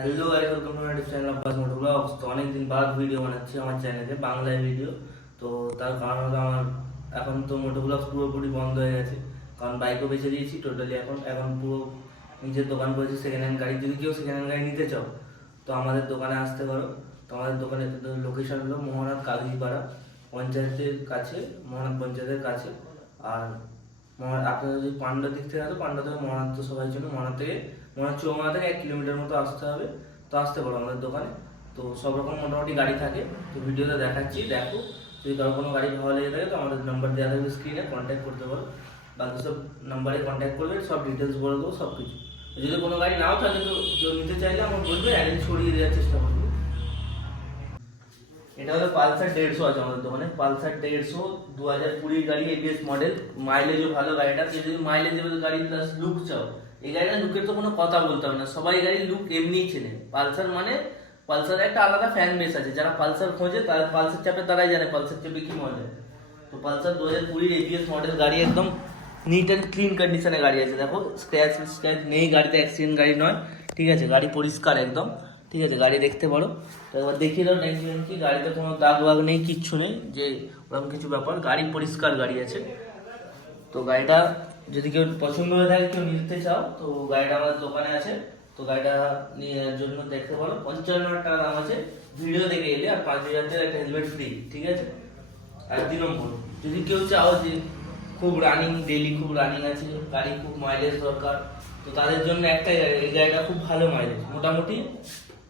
Hello guys, welcome to my YouTube channel Abbas Moto Vlogs. তো অনেকদিন বাদ ভিডিও বানাচ্ছি আমার চ্যানেলে, বাংলায় ভিডিও। তো তার কারণ হলো আমার এখন তো মোটো ব্লগস পুরোপুরি বন্ধ হয়ে গেছে, কারণ বাইকও বেঁচে দিয়েছি টোটালি। এখন পুরো নিজের দোকান করেছি সেকেন্ড হ্যান্ড গাড়ি। যদি কেউ সেকেন্ড হ্যান্ড গাড়ি নিতে চাও তো আমাদের দোকানে আসতে পারো। তো আমাদের দোকানের লোকেশন হলো মোহনাথ কাগজিপাড়া পঞ্চায়েতের কাছে, মোহনাথ পঞ্চায়েতের কাছে। আর আপনারা যদি পান্ডা দিক থেকে আসো, পান্ডা থেকে মোহনাথ তো সবাই জন্য, মোহনাথ থেকে চৌমাথা থেকে 1 কিলোমিটার মতো আসতে হবে। তো আসতে পারো আমাদের দোকানে। তো সব রকম মোটামুটি গাড়ি থাকে। তো ভিডিওতে দেখাচ্ছি, দেখো। যদি কারো কোনো গাড়ি ভালো লেগে থাকে তো আমাদের নাম্বার দেওয়া থাকবে স্ক্রিনে, কন্ট্যাক্ট করতে পারো। বাকি সব নাম্বারে কন্ট্যাক্ট করবে, সব ডিটেলস বলে দেবো সব কিছু। যদি কোনো গাড়ি নাও থাকে তো কেউ নিতে চাইলে আমার বলবে, অ্যারেঞ্জ করিয়ে দেওয়ার চেষ্টা করবো। এটা হলো পালসার 150 আছে আমাদের দোকানে। পালসার 150 2020 গাড়ি, এবিএস মডেল, মাইলেজও ভালো গাড়িটা। যদি মাইলেজ গাড়ি প্লাস লুক চাও, এই গাড়িটা লুকের তো কোনো কথা বলতে হবে না, সবাই গাড়ি লুক এমনিই চেনে। পালসার মানে পালসারের একটা আলাদা ফ্যান বেস আছে, যারা পালসার খোঁজে তারা পালসার চাপে, তারাই জানে পালসার চাপে কি মজা। তো পালসার 2020 এবিএস মডেল গাড়ি, একদম নিট অ্যান্ড ক্লিন কন্ডিশনে গাড়ি আছে। দেখো স্ক্র্যাচ নেই গাড়িতে, অ্যাক্সিডেন্ট গাড়ি নয়, ঠিক আছে। গাড়ি পরিষ্কার একদম, ঠিক আছে। গাড়ি দেখতে পারো। তো একবার দেখিয়ে দাও ট্যাঙ্কি, গাড়িতে কোনো দাগ বাগ নেই, কিচ্ছু নেই যে ওরকম কিছু ব্যাপার। গাড়ি পরিষ্কার গাড়ি আছে। তো গাড়িটা যদি কেউ পছন্দ হয়ে থাকে, কেউ নিতে চাও, তো গাড়িটা আমাদের দোকানে আছে। তো গাড়িটা নেওয়ার জন্য দেখতে পারো, 55,000 টাকা দাম আছে ভিডিও দেখে এলে। আর 5,000 টাকা একটা হেলমেট ফ্রি, ঠিক আছে। আর 2 নম্বর, যদি কেউ চাও যে খুব রানিং, ডেলি খুব রানিং আছে গাড়ি, খুব মাইলেজ দরকার, তো তাদের জন্য একটাই গাড়ি। এই গাড়িটা খুব ভালো মাইলেজ, মোটামুটি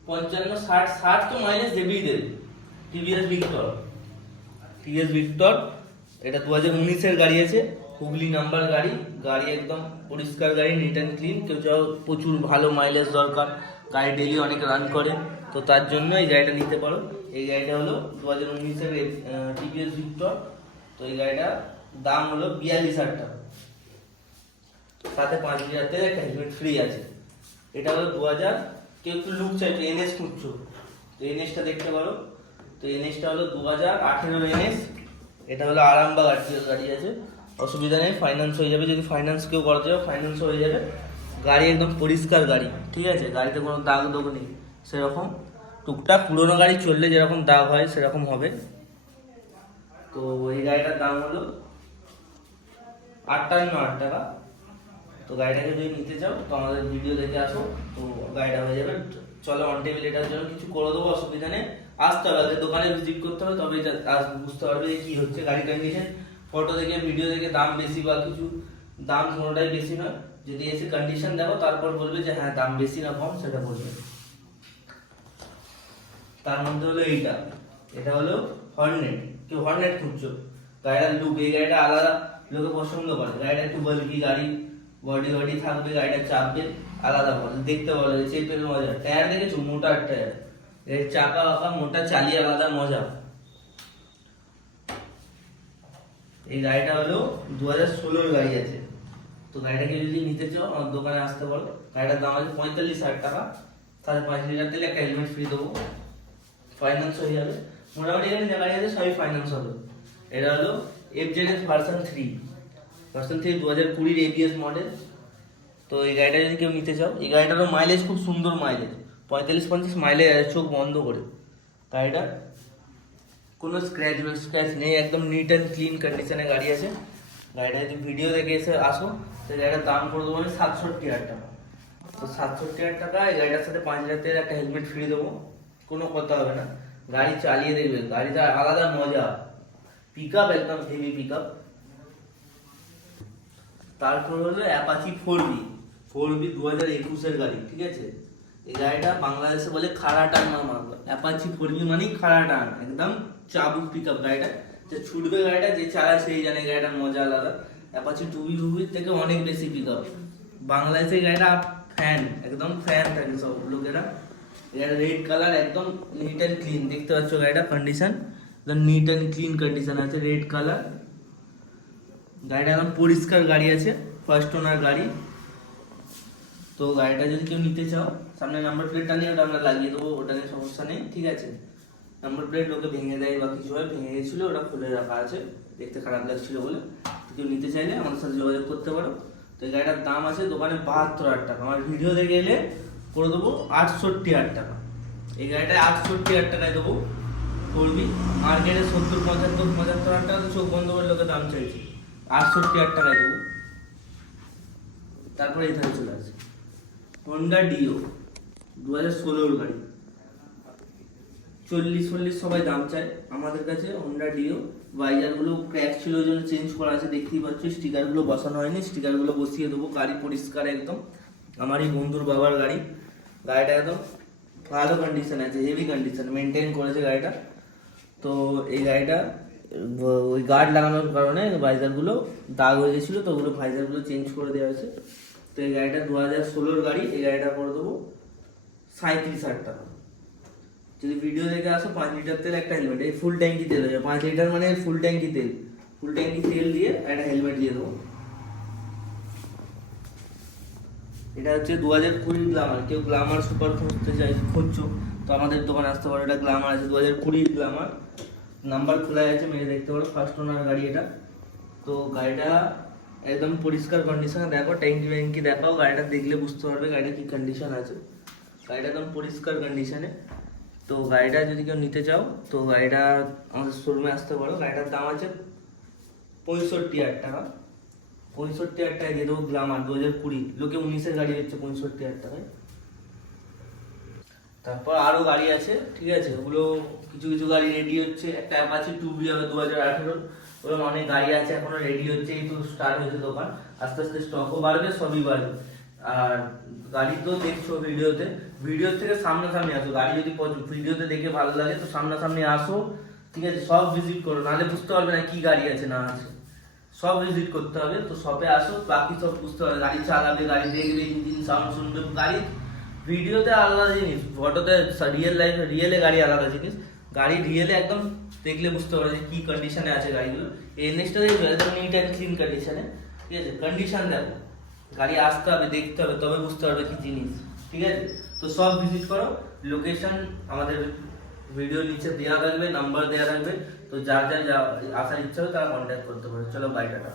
55-60 তো মাইলেজ দেবেই দেবে। টিভিএস ভিক্টর, এটা 2019-এর গাড়ি আছে, হুগলি নাম্বার গাড়ি। গাড়ি একদম পরিষ্কার গাড়ি, নিট অ্যান্ড ক্লিন। কেউ চাও প্রচুর ভালো মাইলেজ দরকার, গাড়ি ডেলি অনেক রান করে, তো তার জন্য এই গাড়িটা নিতে পারো। এই গাড়িটা হলো 2019-এর টিভিএস ভিক্টর। তো এই গাড়িটার দাম হলো 42,000 টাকা, সাথে 5,000 টাকা একটা হেলমেট ফ্রি আছে। এটা হলো 2000। কেউ একটু লুক চাইছো, এনএস খুঁজছো, তো এনএসটা দেখতে পারো। তো এনএসটা হলো 2018 এনএস। এটা হলো আরামবাগ আরটিও গাড়ি আছে, অসুবিধা নেই, ফাইন্যান্স হয়ে যাবে। যদি ফাইন্যান্স কেউ করতে যাও, ফাইন্যান্স হয়ে যাবে। গাড়ি একদম পরিষ্কার গাড়ি, ঠিক আছে। গাড়িতে কোনো দাগ দোগ নেই সেরকম। টুকটাক পুরোনো গাড়ি চললে যেরকম দাগ হয় সেরকম হবে। তো এই গাড়িটার দাম হলো 58,000 টাকা। তো গাড়িটাকে যদি নিতে চাও তো আমাদের ভিডিও দেখে আসো, তো গাড়িটা হয়ে যাবে। চলো অন টেবিল, এটার জন্য কিছু করে দেবো, অসুবিধা নেই। আসতে হবে আগে দোকানে, ভিজিট করতে হবে, তবে বুঝতে পারবে যে কি হচ্ছে গাড়ি কন্ডিশন। ফটো দেখে, ভিডিও দেখে দাম বেশি বা কিছু, দাম কোনোটাই বেশি নয়। যদি এসে কন্ডিশন দেখো তারপর বলবে যে হ্যাঁ দাম বেশি না কম, সেটা বলবে। তার মধ্যে হলো এটা হলো হর্নেট। কেউ হর্নেট খুঁজছো, গাড়িটার লুক, এই গাড়িটা আলাদা লোকে পছন্দ করে। গাড়িটা একটু বাল্কি গাড়ি, বডি থাকবে, গাড়িটা চাপবে আলাদা বলে, দেখতে বলে চেপের মজা। টায়ার দেখেছো, মোটার টায়ার, এর চাকা বাঁকা মোটা, চালিয়ে আলাদা মজা। এই গাড়িটা হলো 2016-এর গাড়ি আছে। তো গাড়িটাকে যদি নিতে চাও আমার দোকানে আসতে পারো। গাড়িটার দাম আছে 45,000 টাকা, তাহলে 5,000 দিলে একটা হেলমেট ফ্রি দেবো, ফাইন্যান্স হয়ে যাবে। মোটামুটি এখানে যে গাড়ি আছে সবই ফাইন্যান্স হবে। এটা হলো FZS ভার্সন 3 2020 এবিএস মডেল। তো এই গাড়িটা যদি কেউ নিতে চাও, এই গাড়িটারও মাইলেজ খুব সুন্দর, মাইলেজ 45-50 মাইলেজ আছে, চোখ বন্ধ করে। গাড়িটা কোনো স্ক্র্যাচ নেই, একদম নিট অ্যান্ড ক্লিন কন্ডিশনে গাড়ি আছে। গাড়িটা যদি ভিডিও দেখে এসে আসো, তো গাড়িটার দাম করে দেবো 67,000 টাকা। তো 67,000 টাকা, এই গাড়িটার সাথে 5,000 টাকার একটা হেলমেট ফ্রি দেবো, কোনো কথা হবে না। গাড়ি চালিয়ে দেখবে, গাড়িটা আলাদা মজা, পিক আপ একদম হেভি পিক আপ। তারপর হলো অ্যাপাচি 4B 2021-এর গাড়ি, ঠিক আছে। এই গাড়িটা বাংলাদেশে বলে খাড়া টান নাম। অ্যাপাচি 4B মানেই খাড়া টান, একদম চাবুক পিক আপ। গাড়িটা যে ছুটবে, গাড়িটা যে চালায় সেই জানে, গাড়িটার মজা আলাদা। অ্যাপাচি 2B থেকে অনেক বেশি পিক আপ। বাংলাদেশে গাড়িটা ফ্যান, একদম ফ্যান থাকে সব লোকেরা। এটা রেড কালার, একদম নিট অ্যান্ড ক্লিন, দেখতে পাচ্ছ গাড়িটা condition neat and clean condition আছে, রেড কালার। গাড়িটা একদম পরিষ্কার গাড়ি আছে, ফার্স্ট ওনার গাড়ি। তো গাড়িটা যদি কেউ নিতে চাও, সামনে নাম্বার প্লেটটা নিয়ে ওটা আমরা লাগিয়ে দেবো, ওটা নিয়ে সমস্যা নেই, ঠিক আছে। নাম্বার প্লেট লোকে ভেঙে দেয় বা কিছু হয়, ভেঙে গেছিলো, ওটা খুলে রাখা আছে, দেখতে খারাপ লাগছিল বলে। কেউ নিতে চাইলে আমাদের সাথে যোগাযোগ করতে পারো। তো এই গাড়িটার দাম আছে দোকানে 72,000 টাকা। আমার ভিডিও দেখে এলে করে দেবো 68,000 টাকা। এই গাড়িটা 68,000 টাকায় দেবো, করবি। মার্কেটে 70-75-75,000 টাকা তো চোখ বন্ধ করে লোকে দাম চাইছে, 68,000 টাকায় দেবো। তারপরে এখানে চলে আসে হন্ডা ডিও 2016 গাড়ি, 40-40 সবাই দাম চায় আমাদের কাছে। হন্ডা ডিও ভাইজারগুলো ক্র্যাক ছিল ওই জন্য চেঞ্জ করা আছে, দেখতেই পাচ্ছ। স্টিকারগুলো বসানো হয়নি, স্টিকারগুলো বসিয়ে দেবো। গাড়ি পরিষ্কার একদম, আমারই বন্ধুর বাবার গাড়ি। গাড়িটা একদম ভালো কন্ডিশন আছে, হেভি কন্ডিশন মেনটেন করেছে গাড়িটা। তো এই গাড়িটা ওই গার্ড লাগানোর কারণে ভাইজারগুলো দাগ হয়ে গেছিলো, তো ওগুলো ভাইজারগুলো চেঞ্জ করে দেওয়া হয়েছে। তো এই গাড়িটা 2016 গাড়ি, এই গাড়িটা করে দেবো 37,000 টাকা। যদি ভিডিও দেখে আসো 5 লিটার তেল, একটা হেলমেট, এই ফুল ট্যাঙ্কি তেল হয়ে যাবে। 5 লিটার মানে ফুল ট্যাঙ্কি তেল, ফুল ট্যাঙ্কি তেল দিয়ে একটা হেলমেট দিয়ে দেবো। এটা হচ্ছে 2020 গ্লামার। কেউ গ্লামার সুপার খুঁজতে খুঁজছো তো আমাদের দোকানে আসতে পারো। এটা গ্লামার আছে 2020 গ্লামার, নাম্বার খোলা আছে, মেরে দেখতে পারো। ফার্স্ট ওনার গাড়ি এটা। তো গাড়িটা একদম পরিষ্কার কন্ডিশনে, দেখো ট্যাঙ্কি ব্যাঙ্কি দেখাও, গাড়িটা দেখলে বুঝতে পারবে গাড়িটা কি কন্ডিশন আছে। গাড়িটা একদম পরিষ্কার কন্ডিশনে। তো গাড়িটা যদি কেউ নিতে চাও তো গাড়িটা আমাদের শোরুমে আসতে পারো। গাড়িটার দাম আছে 65,000 টাকা। 65,000 টাকায় দিয়ে দেবো গ্লামার 2020। লোকে 19-এর গাড়ি হচ্ছে 65,000 টাকায়। তারপর আরো গাড়ি আছে, ঠিক আছে, ওগুলো কিছু কিছু গাড়ি রেডি হচ্ছে। একটা অ্যাপাচি 2B হবে 2018, ওরকম অনেক গাড়ি আছে এখনো রেডি হচ্ছে, এই তো স্টার্ট হয়েছে দোকান। আস্তে আস্তে স্টকও বাড়বে, সবই বাড়বে। আর গাড়ি তো দেখছো ভিডিওতে, ভিডিওর থেকে সামনাসামনি আসো। গাড়ি যদি ভিডিওতে দেখে ভালো লাগে তো সামনাসামনি আসো, ঠিক আছে, সব ভিজিট করো, নাহলে বুঝতে পারবে না কি গাড়ি আছে না আছে। সব ভিজিট করতে হবে। তো শপে আসো, বাকি সব বুঝতে পারবে। গাড়ি চালাবে, গাড়ি দেখবে, ইঞ্জিন সাউন্ড শুনবে। গাড়ি ভিডিওতে আলাদা জিনিস, ফটোতে রিয়েল লাইফে রিয়েলে গাড়ি আলাদা জিনিস। গাড়ি রিয়েলে একদম দেখলে বুঝতে পারবে যে কি কন্ডিশনে আছে গাড়িগুলো। এনএসটা দেখবে একদম নিট অ্যান্ড ক্লিন কন্ডিশনে, ঠিক আছে। কন্ডিশন দেখো, গাড়ি আসতে হবে, দেখতে হবে, তবে বুঝতে পারবে কি জিনিস, ঠিক আছে। তো সব ভিজিট করো। লোকেশন আমাদের ভিডিওর নিচে দেওয়া থাকবে, নাম্বার দেওয়া থাকবে। তো যার যার আসার ইচ্ছা হবে তারা কন্ট্যাক্ট করতে পারে। চলো বাই, টাটা।